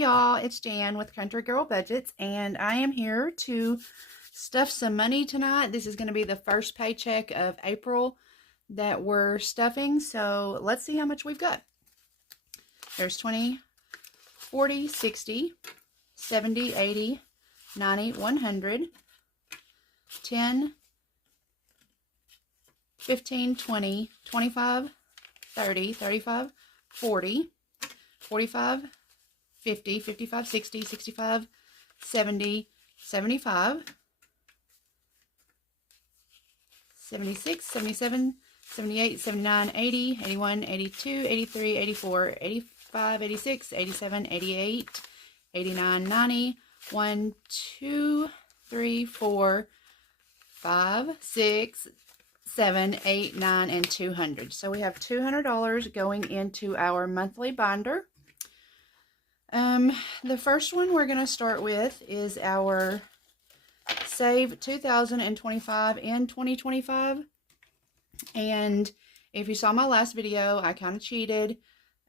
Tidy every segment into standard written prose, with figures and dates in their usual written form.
Hey y'all, it's Jan with Country Girl Budgets, and I am here to stuff some money tonight. This is going to be the first paycheck of April that we're stuffing, so let's see how much we've got. There's 20, 40, 60, 70, 80, 90, 100, 10, 15, 20, 25, 30, 35, 40, 45, 50, 55, 60, 65, 70, 75, 76, 77, 78, 79, 80, 81, 82, 83, 84, 85, 86, 87, 88, 89, 90, 1, 2, 3, 4, 5, 6, 7, 8, 9, and 200. So we have $200 going into our monthly binder. The first one we're going to start with is our Save 2025 in 2025. And if you saw my last video, I kind of cheated.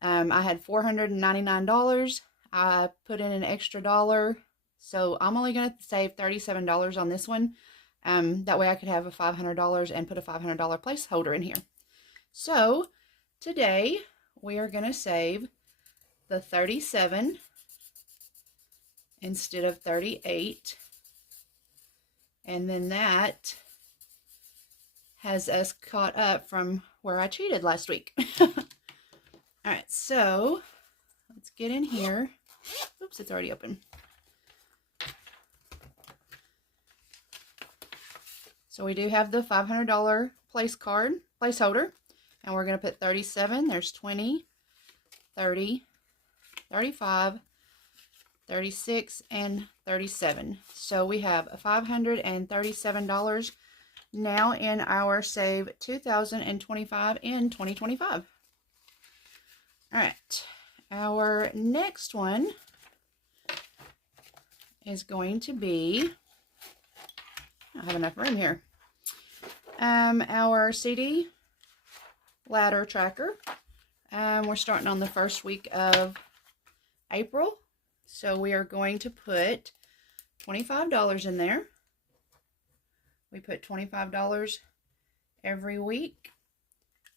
I had $499. I put in an extra dollar. So I'm only going to save $37 on this one. That way I could have a $500 and put a $500 placeholder in here. So today we are going to save the 37 instead of 38, and then that has us caught up from where I cheated last week. All right, so let's get in here. Oops, it's already open. So we do have the $500 placeholder, and we're going to put 37. There's 20, 30, 35, 36, and 37. So we have $537 now in our Save 2025 in 2025. All right, our next one is going to be, I don't have enough room here, our CD ladder tracker. We're starting on the first week of April, so we are going to put $25 in there. We put $25 every week,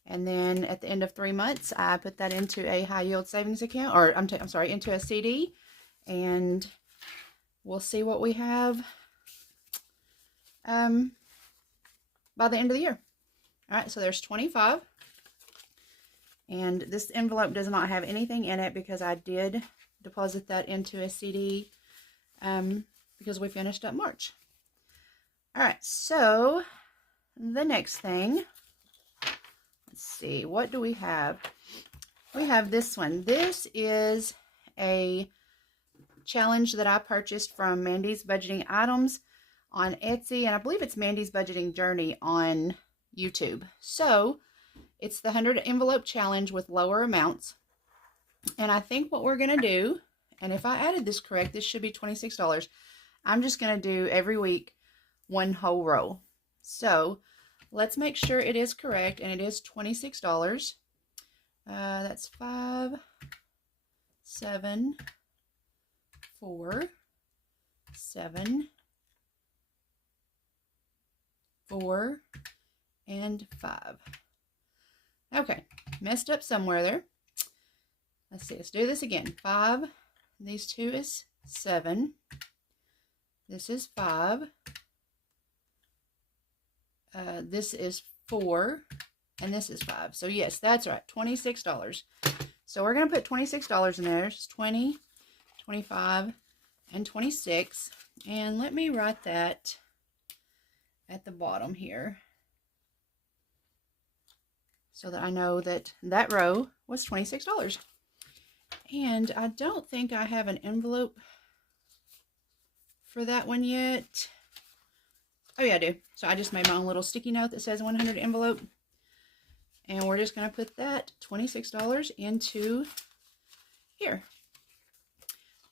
and then at the end of 3 months I put that into a high yield savings account, or I'm sorry, into a CD, and we'll see what we have by the end of the year. All right, so there's 25, and this envelope does not have anything in it because I did deposit that into a CD because we finished up March. All right, so the next thing, let's see, what do we have? We have this one. This is a challenge that I purchased from Mandy's Budgeting Items on Etsy, and I believe it's Mandy's Budgeting Journey on YouTube. So it's the 100 envelope challenge with lower amounts. And I think what we're going to do, and if I added this correct, this should be $26. I'm just going to do every week one whole row. So let's make sure it is correct, and it is $26. That's 5, 7, 4, 7, 4, and 5. Okay, messed up somewhere there. Let's see, let's do this again. 5, these two is 7. This is 5. This is 4, and this is 5. So yes, that's right, $26. So we're going to put $26 in there. It's 20, 25, and 26. And let me write that at the bottom here so that I know that that row was $26. And I don't think I have an envelope for that one yet. Oh yeah, I do. So I just made my own little sticky note that says 100 envelope. And we're just going to put that $26 into here.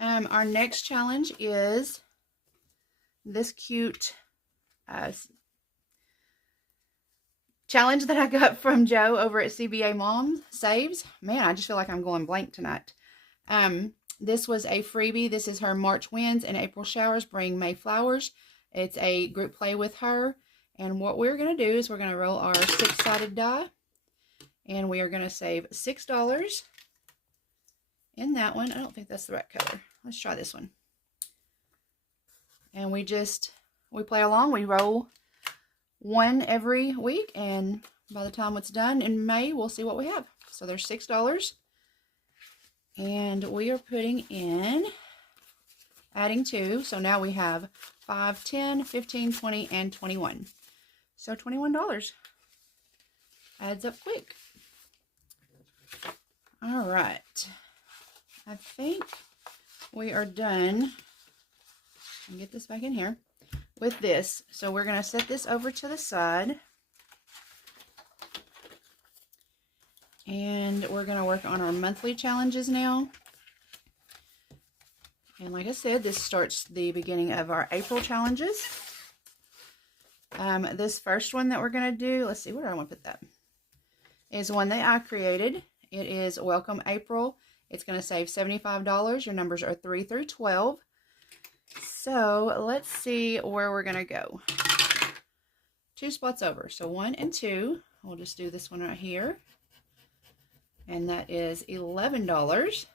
Our next challenge is this cute challenge that I got from Joe over at CBA Mom Saves. Man, I just feel like I'm going blank tonight. This was a freebie. This is her March winds and April showers bring May flowers. It's a group play with her. And what we're going to do is we're going to roll our 6-sided die. And we are going to save $6 in that one. I don't think that's the right color. Let's try this one. And we play along. We roll one every week. And by the time it's done in May, we'll see what we have. So there's $6. And we are putting in, adding 2. So now we have 5, 10, 15, 20, and 21. So $21. Adds up quick. All right. I think we are done. I'll get this back in here with this. So we're going to set this over to the side. And we're going to work on our monthly challenges now. And like I said, this starts the beginning of our April challenges. This first one that we're going to do, let's see, where do I want to put that? Is one that I created. It is Welcome April. It's going to save $75. Your numbers are 3 through 12. So let's see where we're going to go. 2 spots over. So 1 and 2. We'll just do this one right here. And that is $11.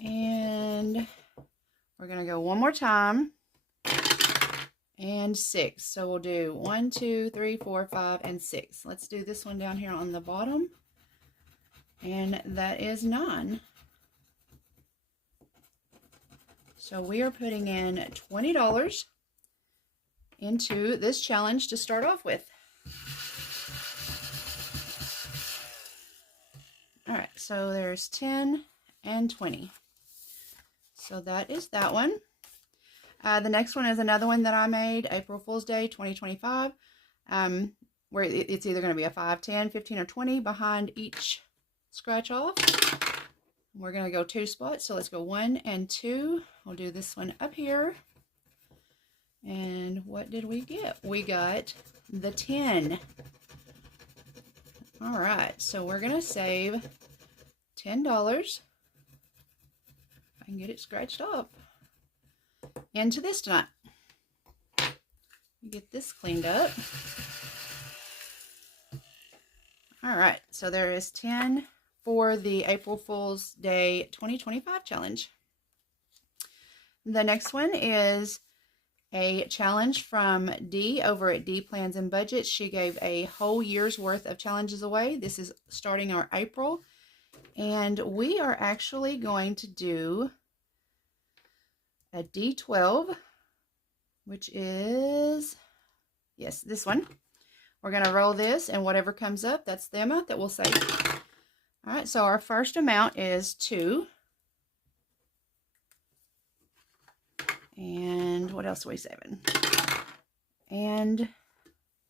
And we're going to go one more time. And 6. So we'll do 1, 2, 3, 4, 5, and 6. Let's do this one down here on the bottom. And that is 9. So we are putting in $20 into this challenge to start off with. All right, so there's 10 and 20. So that is that one. The next one is another one that I made, April Fool's Day 2025, where it's either going to be a 5, 10, 15, or 20 behind each scratch off. We're going to go 2 spots, so let's go 1 and 2. We'll do this one up here. And what did we get? We got the 10. All right, so we're going to save $10. If I can get it scratched up. Into this tonight. Get this cleaned up. All right, so there is 10 for the April Fool's Day 2025 challenge. The next one is a challenge from Dee over at Dee Plans and Budgets. She gave a whole year's worth of challenges away. This is starting our April. And we are actually going to do a D12, which is, yes, this one. We're going to roll this, and whatever comes up, that's the amount that we'll save. All right, so our first amount is 2. And what else are we saving? And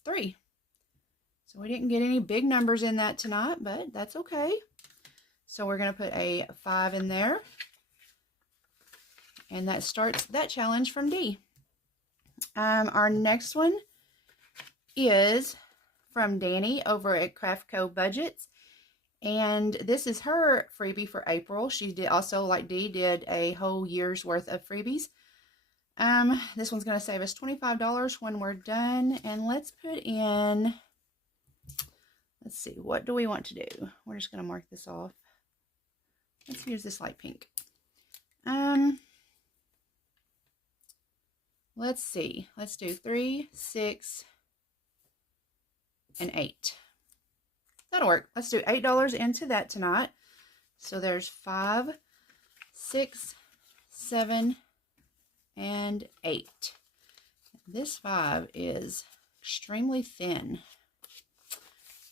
3. So we didn't get any big numbers in that tonight, but that's okay. So we're going to put a 5 in there. And that starts that challenge from Dee. Our next one is from Danny over at Craftco Budgets. And this is her freebie for April. She did also, like Dee, did a whole year's worth of freebies. This one's going to save us $25 when we're done. And let's put in, let's see, what do we want to do? We're just going to mark this off. Let's use this light pink. Let's see. Let's do 3, 6, and 8. That'll work. Let's do $8 into that tonight. So there's 5, 6, 7, and 8. This 5 is extremely thin.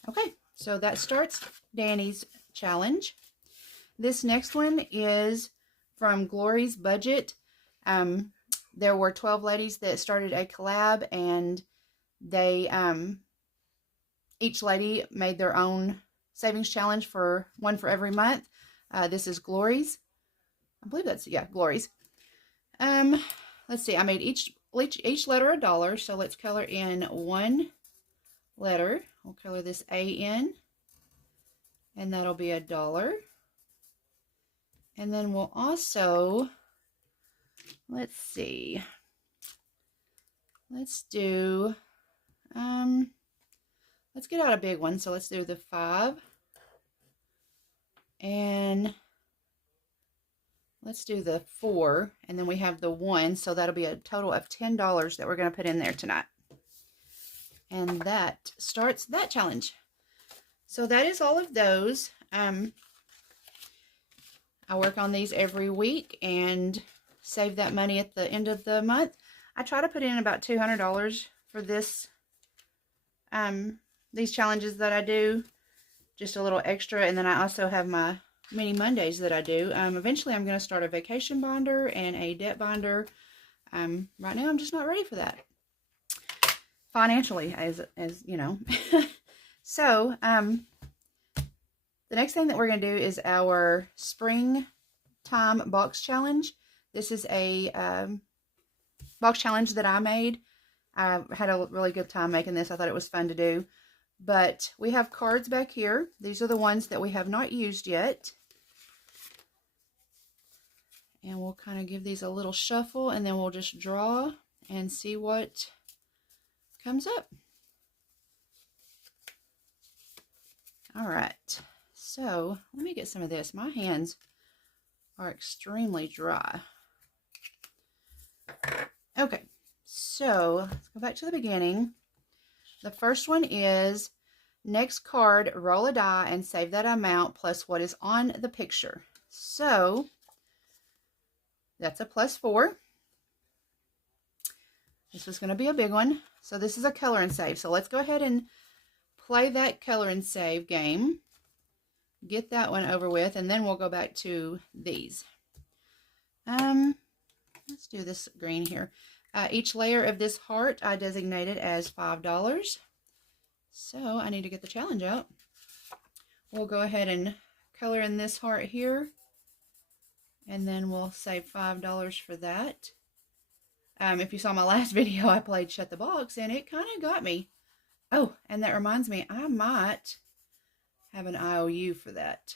Okay, so that starts Danny's challenge. This next one is from Glory's Budget. There were 12 ladies that started a collab, and they each lady made their own savings challenge, for one for every month. This is Glory's. I believe that's, yeah, Glory's. Let's see, I made each letter $1, so let's color in one letter. We'll color this A in, and that'll be $1. And then we'll also, let's see, let's do, let's get out a big one. So let's do the 5, and let's do the 4, and then we have the 1. So that'll be a total of $10 that we're going to put in there tonight. And that starts that challenge. So that is all of those. I work on these every week and save that money at the end of the month. I try to put in about $200 for this, these challenges that I do, just a little extra. And then I also have my mini Mondays that I do. Eventually I'm going to start a vacation binder and a debt binder. Right now I'm just not ready for that financially, as you know. So, the next thing that we're going to do is our springtime box challenge. This is a box challenge that I made. I had a really good time making this. I thought it was fun to do. But we have cards back here. These are the ones that we have not used yet. And we'll kind of give these a little shuffle, and then we'll just draw and see what comes up. All right. So let me get some of this. My hands are extremely dry. Okay, so let's go back to the beginning. The first one is next card, roll a die and save that amount plus what is on the picture. So that's a +4. This was going to be a big one. So this is a color and save. So let's go ahead and play that color and save game. Get that one over with, and then we'll go back to these. Let's do this green here. Each layer of this heart I designated as $5. So I need to get the challenge out. We'll go ahead and color in this heart here, and then we'll save $5 for that. If you saw my last video, I played Shut the Box, and it kind of got me. Oh, and that reminds me, I might have an IOU for that.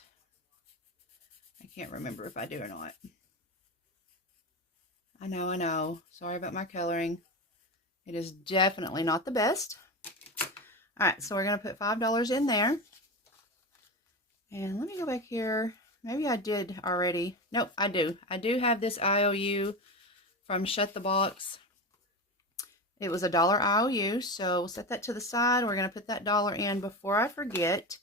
I can't remember if I do or not. I know. Sorry about my coloring. It is definitely not the best. All right, so we're going to put $5 in there. And let me go back here. Maybe I did already. Nope, I do. I do have this IOU from Shut the Box. It was $1 IOU, so we'll set that to the side. We're going to put that $1 in before I forget.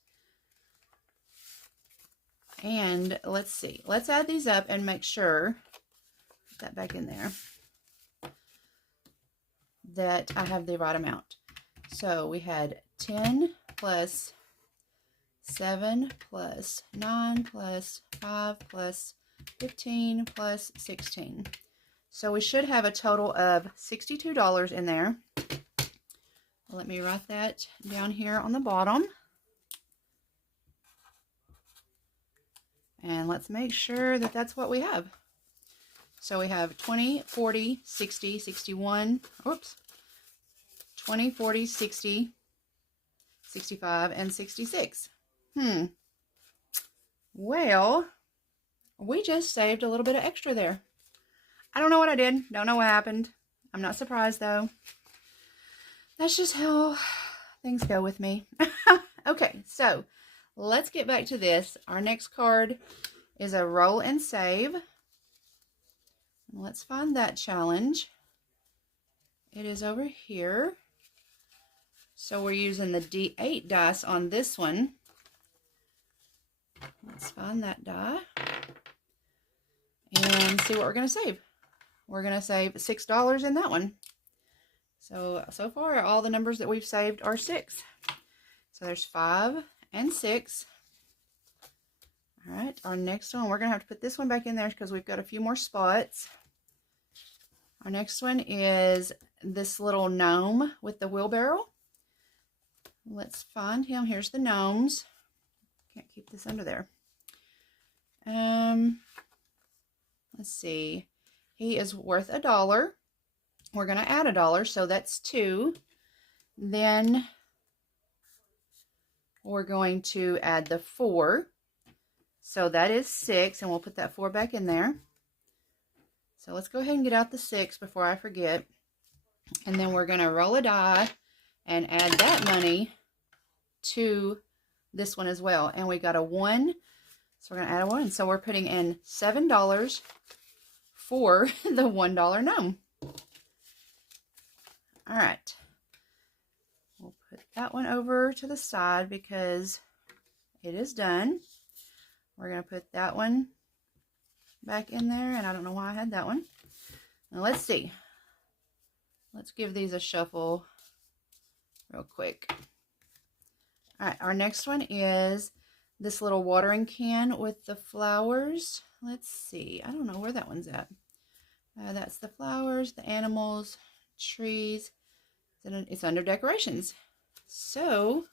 And let's see. Let's add these up and make sure, put that back in there, that I have the right amount. So we had 10 plus 7 plus 9 plus 5 plus 15 plus 16. So we should have a total of $62 in there. Let me write that down here on the bottom. And let's make sure that that's what we have. So we have 20, 40, 60, 61, oops, 20, 40, 60, 65, and 66. Well, we just saved a little bit of extra there. I don't know what I did. Don't know what happened. I'm not surprised, though. That's just how things go with me. Okay, so let's get back to this. Our next card is a roll and save. Let's find that challenge. It is over here. So we're using the D8 dice on this one. Let's find that die and see what we're going to save. We're going to save $6 in that one. So far, all the numbers that we've saved are 6. So there's 5 and 6. All right, our next one, we're going to have to put this one back in there because we've got a few more spots. Our next one is this little gnome with the wheelbarrow. Let's find him. Here's the gnomes. Can't keep this under there. Let's see. He is worth $1. We're going to add $1, so that's 2. Then we're going to add the 4. So that is 6, and we'll put that 4 back in there. So let's go ahead and get out the 6 before I forget. And then we're going to roll a die and add that money to this one as well. And we got a 1. So we're going to add a 1. So we're putting in $7 for the $1 gnome. All right. We'll put that one over to the side because it is done. We're going to put that one back in there, and I don't know why I had that one. Now let's see. Let's give these a shuffle real quick. All right, our next one is this little watering can with the flowers. Let's see. I don't know where that one's at. That's the flowers, the animals, trees. It's under decorations. So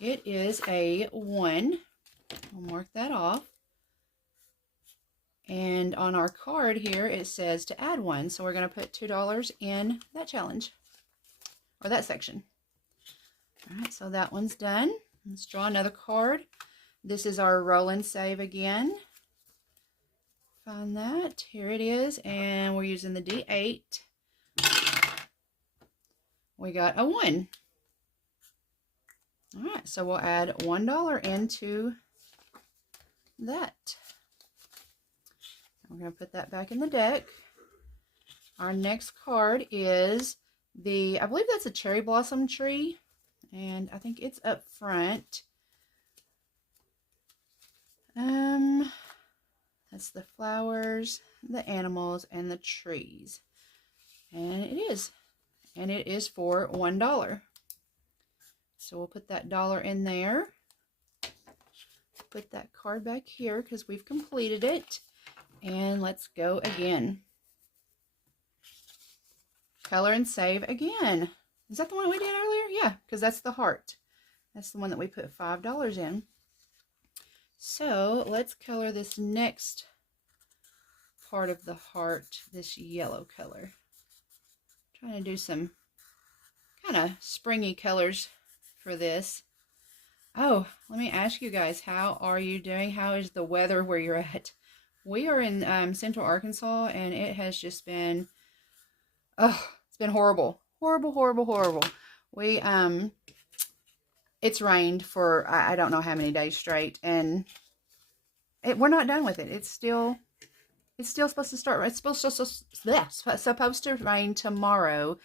it is a 1. We'll mark that off. And on our card here, it says to add 1. So we're going to put $2 in that challenge, or that section. All right, so that one's done. Let's draw another card. This is our roll and save again. Find that. Here it is. And we're using the D8. We got a 1. All right, so we'll add $1 into that. We're going to put that back in the deck. Our next card is I believe that's a cherry blossom tree, and I think it's up front. That's the flowers, the animals, and the trees. And it is. And it is for $1. So we'll put that $1 in there. Put that card back here because we've completed it. And let's go again. Color and save again. Is that the one we did earlier? Yeah, because that's the heart. That's the one that we put $5 in. So let's color this next part of the heart, this yellow color. Trying to do some kind of springy colors for this. Oh, let me ask you guys, how are you doing? How is the weather where you're at? We are in Central Arkansas, and it has just been, it's been horrible. Horrible, horrible, horrible. It's rained for, I don't know how many days straight, and we're not done with it. It's still supposed to start. It's supposed to rain tomorrow,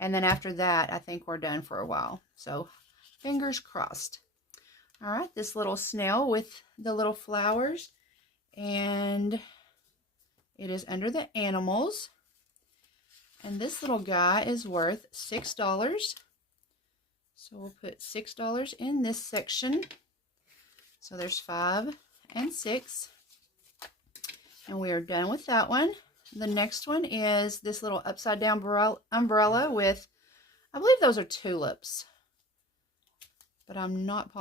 and then after that, I think we're done for a while. So, fingers crossed. All right, this little snail with the little flowers, and it is under the animals. And this little guy is worth $6. So we'll put $6 in this section. So there's 5 and 6. And we are done with that one. The next one is this little upside down umbrella with, I believe those are tulips. But I'm not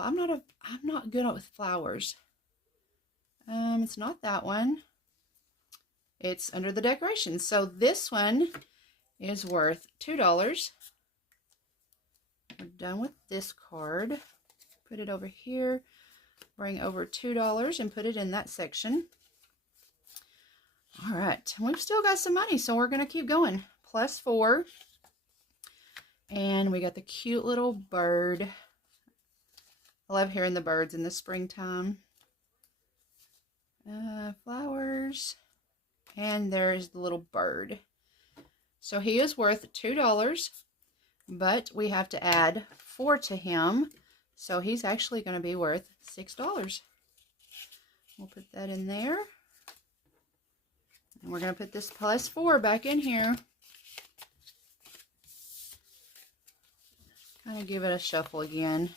good with flowers. It's not that one. It's under the decorations. So this one is worth $2. We're done with this card. Put it over here. Bring over $2 and put it in that section. All right. We've still got some money, so we're going to keep going. Plus 4. And we got the cute little bird. I love hearing the birds in the springtime. Flowers. And there's the little bird. So he is worth $2, but we have to add 4 to him. So he's actually going to be worth $6. We'll put that in there. And we're going to put this plus 4 back in here. Kind of give it a shuffle again.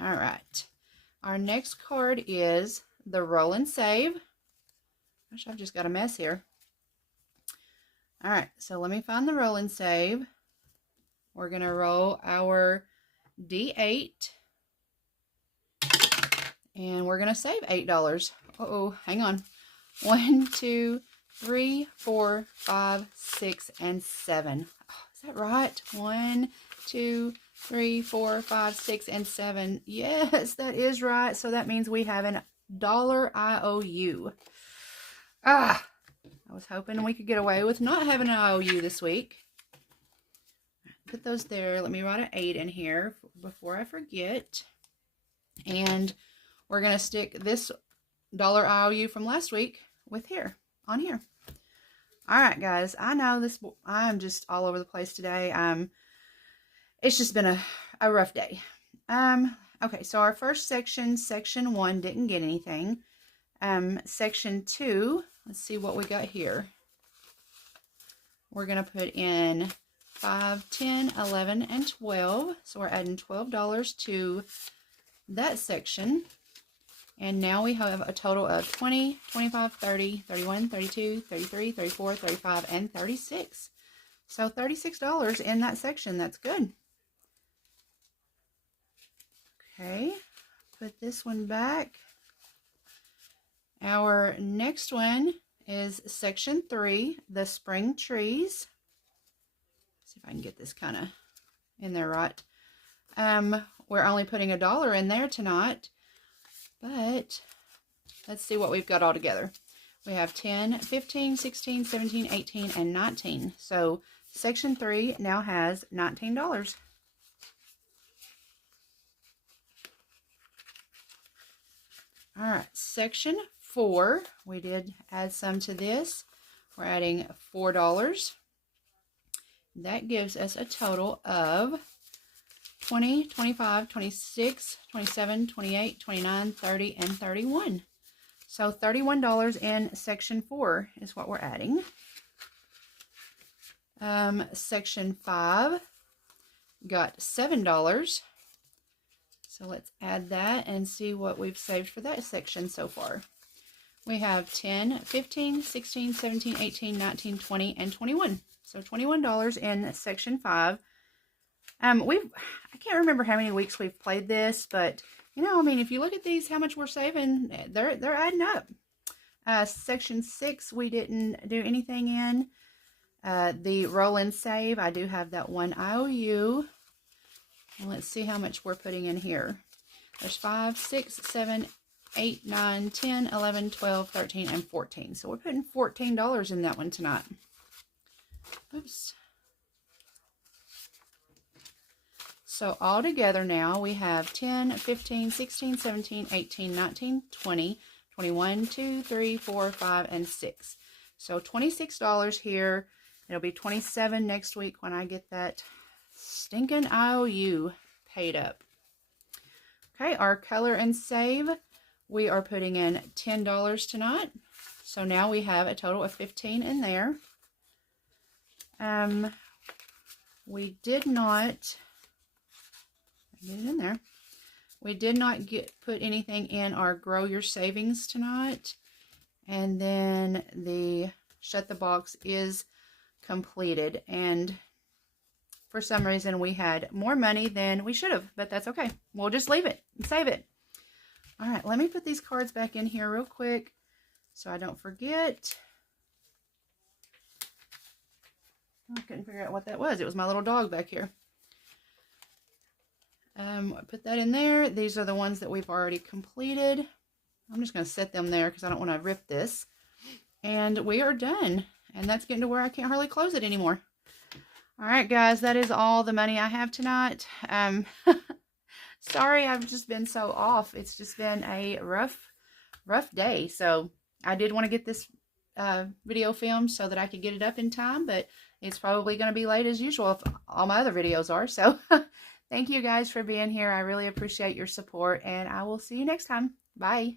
All right. Our next card is the roll and save. Gosh, I've just got a mess here. All right, so let me find the roll and save. We're going to roll our D8. And we're going to save $8. Uh-oh, hang on. 1, 2, 3, 4, 5, 6, and 7. Oh, Is that right? 1, 2, 3, 4, 5, 6, and 7. Yes, that is right. So that means we have a $1 IOU. Ah, I was hoping we could get away with not having an IOU this week. Put those there. Let me write an 8 in here before I forget. And we're going to stick this $1 IOU from last week with here, on here. All right, guys, I know this, I'm just all over the place today. It's just been a rough day. Okay, so our first section, section 1, didn't get anything. Section 2, let's see what we got here. We're going to put in 5, 10, 11, and 12. So we're adding $12 to that section. And now we have a total of 20, 25, 30, 31, 32, 33, 34, 35, and 36. So $36 in that section. That's good. Okay, put this one back. Our next one is section 3, the spring trees. Let's see if I can get this kind of in there right. We're only putting $1 in there tonight. But let's see what we've got all together. We have 10, 15, 16, 17, 18, and 19. So section 3 now has $19. All right, section 4, we did add some to this. We're adding $4. That gives us a total of 20, 25, 26, 27, 28, 29, 30, and 31. So $31 in section 4 is what we're adding. Section 5 got $7. So let's add that and see what we've saved for that section so far. We have 10, 15, 16, 17, 18, 19, 20, and 21. So $21 in section 5. I can't remember how many weeks we've played this, but you know, I mean, if you look at these, how much we're saving, they're adding up. Section 6, we didn't do anything in. The roll and save, I do have that one IOU. Let's see how much we're putting in here. There's 5, 6, 7, 8, 9, 10, 11, 12, 13, and 14. So we're putting $14 in that one tonight. Oops. So all together now we have 10, 15, 16, 17, 18, 19, 20, 21, 2, 3, 4, 5, and 6. So $26 here. It'll be $27 next week when I get that stinking IOU paid up. Okay, our color and save, we are putting in $10 tonight. So now we have a total of 15 in there. We did not get it in there. We did not put anything in our Grow Your Savings tonight. And then the Shut the Box is completed. And for some reason we had more money than we should have, but that's okay. We'll just leave it and save it. All right, let me put these cards back in here real quick so I don't forget. I couldn't figure out what that was. It was my little dog back here. Put that in there. These are the ones that we've already completed. I'm just going to set them there because I don't want to rip this. And we are done. And that's getting to where I can't hardly close it anymore. All right, guys, that is all the money I have tonight. Sorry, I've just been so off. It's just been a rough day. So I did want to get this video filmed so that I could get it up in time, but it's probably going to be late as usual if all my other videos are. So thank you guys for being here. I really appreciate your support, and I will see you next time. Bye.